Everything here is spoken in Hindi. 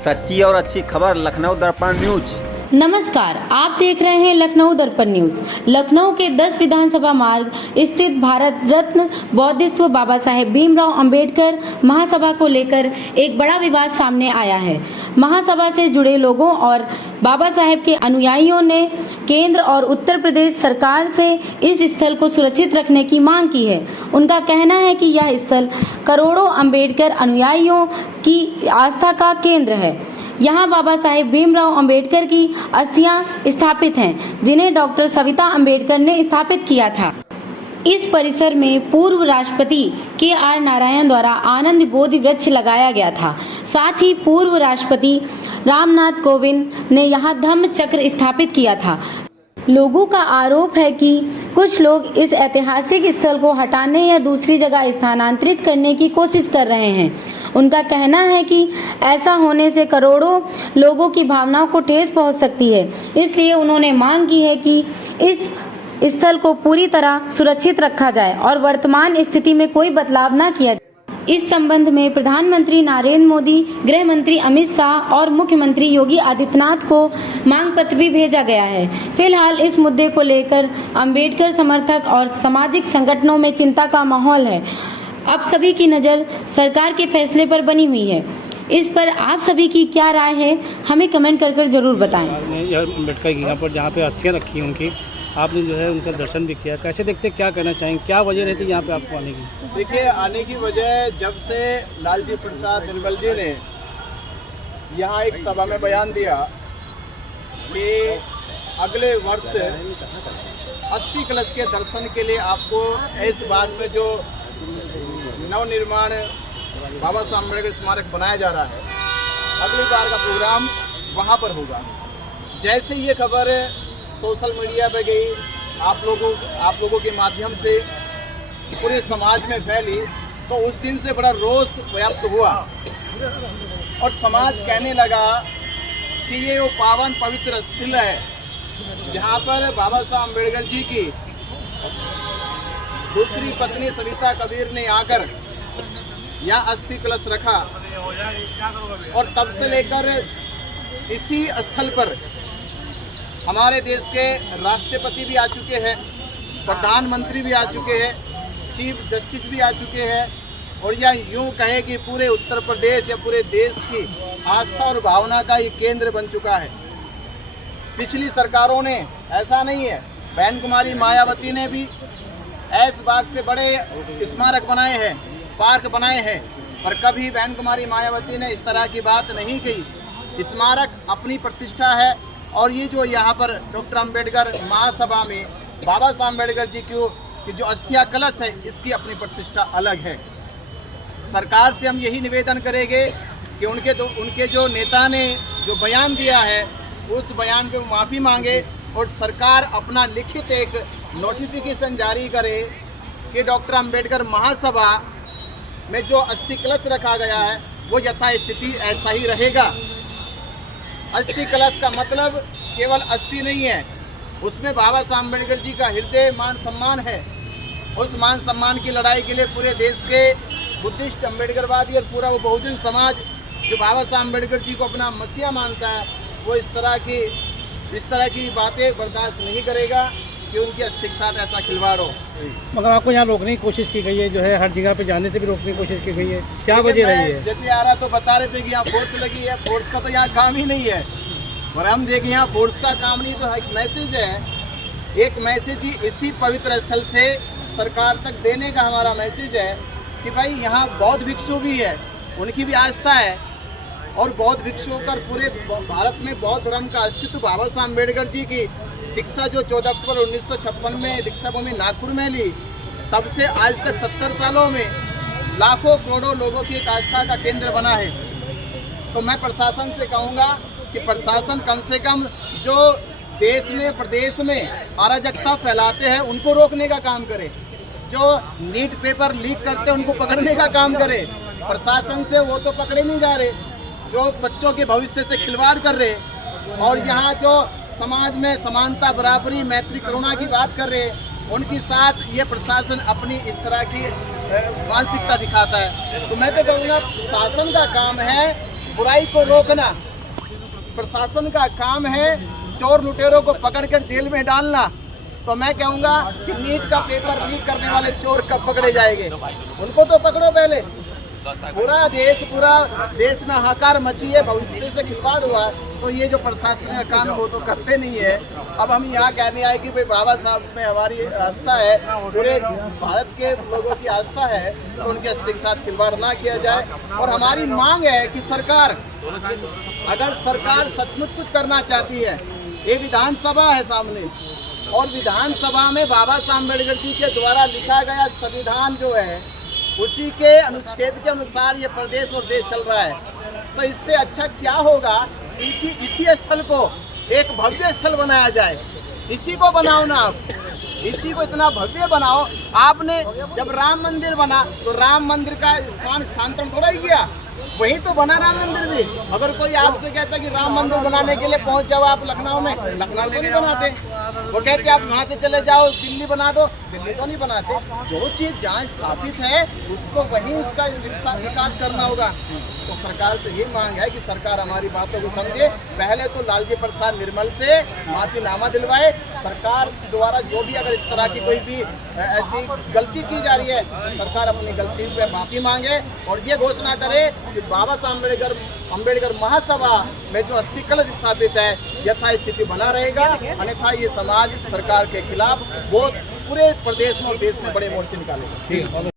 सच्ची और अच्छी खबर लखनऊ दर्पण न्यूज। नमस्कार, आप देख रहे हैं लखनऊ दर्पण न्यूज। लखनऊ के 10 विधानसभा मार्ग स्थित भारत रत्न बौद्धिस्ट बाबा साहेब भीमराव अंबेडकर महासभा को लेकर एक बड़ा विवाद सामने आया है। महासभा से जुड़े लोगों और बाबा साहेब के अनुयायियों ने केंद्र और उत्तर प्रदेश सरकार से इस स्थल को सुरक्षित रखने की मांग की है। उनका कहना है कि यह स्थल करोड़ों अंबेडकर अनुयायियों की आस्था का केंद्र है। यहाँ बाबा साहेब भीमराव अंबेडकर की अस्थियां स्थापित हैं, जिन्हें डॉक्टर सविता अंबेडकर ने स्थापित किया था। इस परिसर में पूर्व राष्ट्रपति KR नारायण द्वारा आनंद बोधि वृक्ष लगाया गया था। साथ ही पूर्व राष्ट्रपति रामनाथ कोविंद ने यहाँ धम्म चक्र स्थापित किया था। लोगों का आरोप है कि कुछ लोग इस ऐतिहासिक स्थल को हटाने या दूसरी जगह स्थानांतरित करने की कोशिश कर रहे हैं। उनका कहना है कि ऐसा होने से करोड़ों लोगों की भावनाओं को ठेस पहुंच सकती है। इसलिए उन्होंने मांग की है कि इस स्थल को पूरी तरह सुरक्षित रखा जाए और वर्तमान स्थिति में कोई बदलाव न किया जाए। इस संबंध में प्रधानमंत्री नरेंद्र मोदी, गृह मंत्री अमित शाह और मुख्यमंत्री योगी आदित्यनाथ को मांग पत्र भी भेजा गया है। फिलहाल इस मुद्दे को लेकर अंबेडकर समर्थक और सामाजिक संगठनों में चिंता का माहौल है। अब सभी की नज़र सरकार के फैसले पर बनी हुई है। इस पर आप सभी की क्या राय है, हमें कमेंट कर जरूर बताएं। अम्बेडकर की यहाँ पर जहाँ पे अस्थियाँ रखी हैं उनकी, आपने जो है उनका दर्शन भी किया, कैसे देखते, क्या कहना चाहेंगे, क्या वजह रहती है यहाँ पे आपको आने की? देखिए, आने की वजह जब से लालजी प्रसाद निर्मल जी ने यहाँ एक सभा में बयान दिया कि अगले वर्ष अस्थि कलश के दर्शन के लिए आपको इस बाग में जो नवनिर्माण बाबा साहब अम्बेडकर स्मारक बनाया जा रहा है, अगली बार का प्रोग्राम वहाँ पर होगा। जैसे ये खबर सोशल मीडिया पे गई, आप लोगों के माध्यम से पूरे समाज में फैली, तो उस दिन से बड़ा रोष व्याप्त हुआ और समाज कहने लगा कि ये वो पावन पवित्र स्थल है जहाँ पर बाबा साहब अम्बेडकर जी की दूसरी पत्नी सविता कबीर ने आकर यहाँ अस्थि कलश रखा और तब से लेकर इसी स्थल पर हमारे देश के राष्ट्रपति भी आ चुके हैं, प्रधानमंत्री भी आ चुके हैं, चीफ जस्टिस भी आ चुके हैं और यह यूँ कहे कि पूरे उत्तर प्रदेश या पूरे देश की आस्था और भावना का ये केंद्र बन चुका है। पिछली सरकारों ने ऐसा नहीं है, बहन कुमारी मायावती ने भी ऐस बाग से बड़े स्मारक बनाए हैं, पार्क बनाए हैं, पर कभी बहन कुमारी मायावती ने इस तरह की बात नहीं कही। स्मारक अपनी प्रतिष्ठा है और ये जो यहाँ पर डॉक्टर अंबेडकर महासभा में बाबा साहब अम्बेडकर जी की जो अस्थिया कलश है, इसकी अपनी प्रतिष्ठा अलग है। सरकार से हम यही निवेदन करेंगे कि उनके जो नेता ने जो बयान दिया है, उस बयान पे माफ़ी मांगे और सरकार अपना लिखित एक नोटिफिकेशन जारी करे कि डॉक्टर अंबेडकर महासभा में जो अस्थि कलश रखा गया है वो यथास्थिति ऐसा ही रहेगा। अस्थि कलश का मतलब केवल अस्थि नहीं है, उसमें बाबा साहब अम्बेडकर जी का हृदय मान सम्मान है। उस मान सम्मान की लड़ाई के लिए पूरे देश के बुद्धिस्ट अम्बेडकरवादी और पूरा वो बहुजन समाज जो बाबा साहब अम्बेडकर जी को अपना मसीहा मानता है, वो इस तरह की बातें बर्दाश्त नहीं करेगा कि उनकी अस्थि के साथ ऐसा खिलवाड़ हो। मगर आपको यहाँ रोकने की कोशिश की गई है, जो है हर जगह पे जाने से भी रोकने की कोशिश की गई है, क्या वजह रही है? जैसे आ रहा तो बता रहे थे कि यहाँ फोर्स लगी है, फोर्स का तो यहाँ काम ही नहीं है। और हम देखें यहाँ फोर्स का काम नहीं, तो एक मैसेज है, एक मैसेज ही इसी पवित्र स्थल से सरकार तक देने का हमारा मैसेज है कि भाई यहाँ बौद्ध भिक्षु भी है, उनकी भी आस्था है और बौद्ध भिक्षुओं का पूरे भारत में बौद्ध धर्म का अस्तित्व बाबा साहब अम्बेडकर जी की दीक्षा जो 14 अक्टूबर 1956 में दीक्षा भूमि नागपुर में ली, तब से आज तक 70 सालों में लाखों करोड़ों लोगों की एक आस्था का केंद्र बना है। तो मैं प्रशासन से कहूँगा कि प्रशासन कम से कम जो देश में प्रदेश में अराजकता फैलाते हैं उनको रोकने का काम करे, जो नीट पेपर लीक करते हैं उनको पकड़ने का काम करे। प्रशासन से वो तो पकड़े नहीं जा रहे, जो बच्चों के भविष्य से खिलवाड़ कर रहे और यहाँ जो समाज में समानता, बराबरी, मैत्री, करुणा की बात कर रहे हैं, उनके साथ ये प्रशासन अपनी इस तरह की मानसिकता दिखाता है। तो मैं तो कहूँगा शासन का काम है बुराई को रोकना प्रशासन का काम है। चोर लुटेरों को पकड़कर जेल में डालना। तो मैं कहूँगा कि नीट का पेपर लीक करने वाले चोर कब पकड़े जाएंगे? उनको तो पकड़ो पहले। पूरा देश में हाहाकार मची है, भविष्य से खिलवाड़ हुआ है। तो ये जो प्रशासन का काम है वो तो करते नहीं है। अब हम यहाँ कहने आए कि भाई बाबा साहब में हमारी आस्था है, पूरे भारत के लोगों की आस्था है, तो उनके अस्तित्व के साथ खिलवाड़ ना किया जाए। और हमारी मांग है कि सरकार, अगर सरकार सचमुच कुछ करना चाहती है, ये विधानसभा है सामने, और विधानसभा में बाबा साहब अम्बेडकर जी के द्वारा लिखा गया संविधान जो है उसी के अनुच्छेद के अनुसार ये प्रदेश और देश चल रहा है। तो इससे अच्छा क्या होगा, इसी स्थल को एक भव्य स्थल बनाया जाए। इसी को बनाओ ना आप, इसी को इतना भव्य बनाओ। आपने जब राम मंदिर बना तो राम मंदिर का स्थानांतरण थोड़ा ही किया, वही तो बना राम मंदिर भी। अगर कोई आपसे कहता कि राम मंदिर बनाने के लिए पहुंच जाओ आप लखनऊ में, लखनऊ तो नहीं बनाते। वो कहते आप वहाँ से चले जाओ दिल्ली बना दो, दिल्ली तो नहीं बनाते। जो चीज़ जहाँ स्थापित है उसको वहीं उसका विकास करना होगा। तो सरकार से ये मांग है कि सरकार हमारी बातों को समझे। पहले तो लालजी प्रसाद निर्मल से माफीनामा दिलवाए। सरकार द्वारा जो भी अगर इस तरह की कोई भी ऐसी गलती की जा रही है, सरकार अपनी गलती पे माफ़ी मांगे और ये घोषणा करे कि बाबा साहब अम्बेडकर महासभा में जो अस्थि कलश स्थापित है यथा स्थिति बना रहेगा। अन्यथा ये समाज सरकार के खिलाफ बहुत पूरे प्रदेश में और देश में बड़े मोर्चे निकालेगा।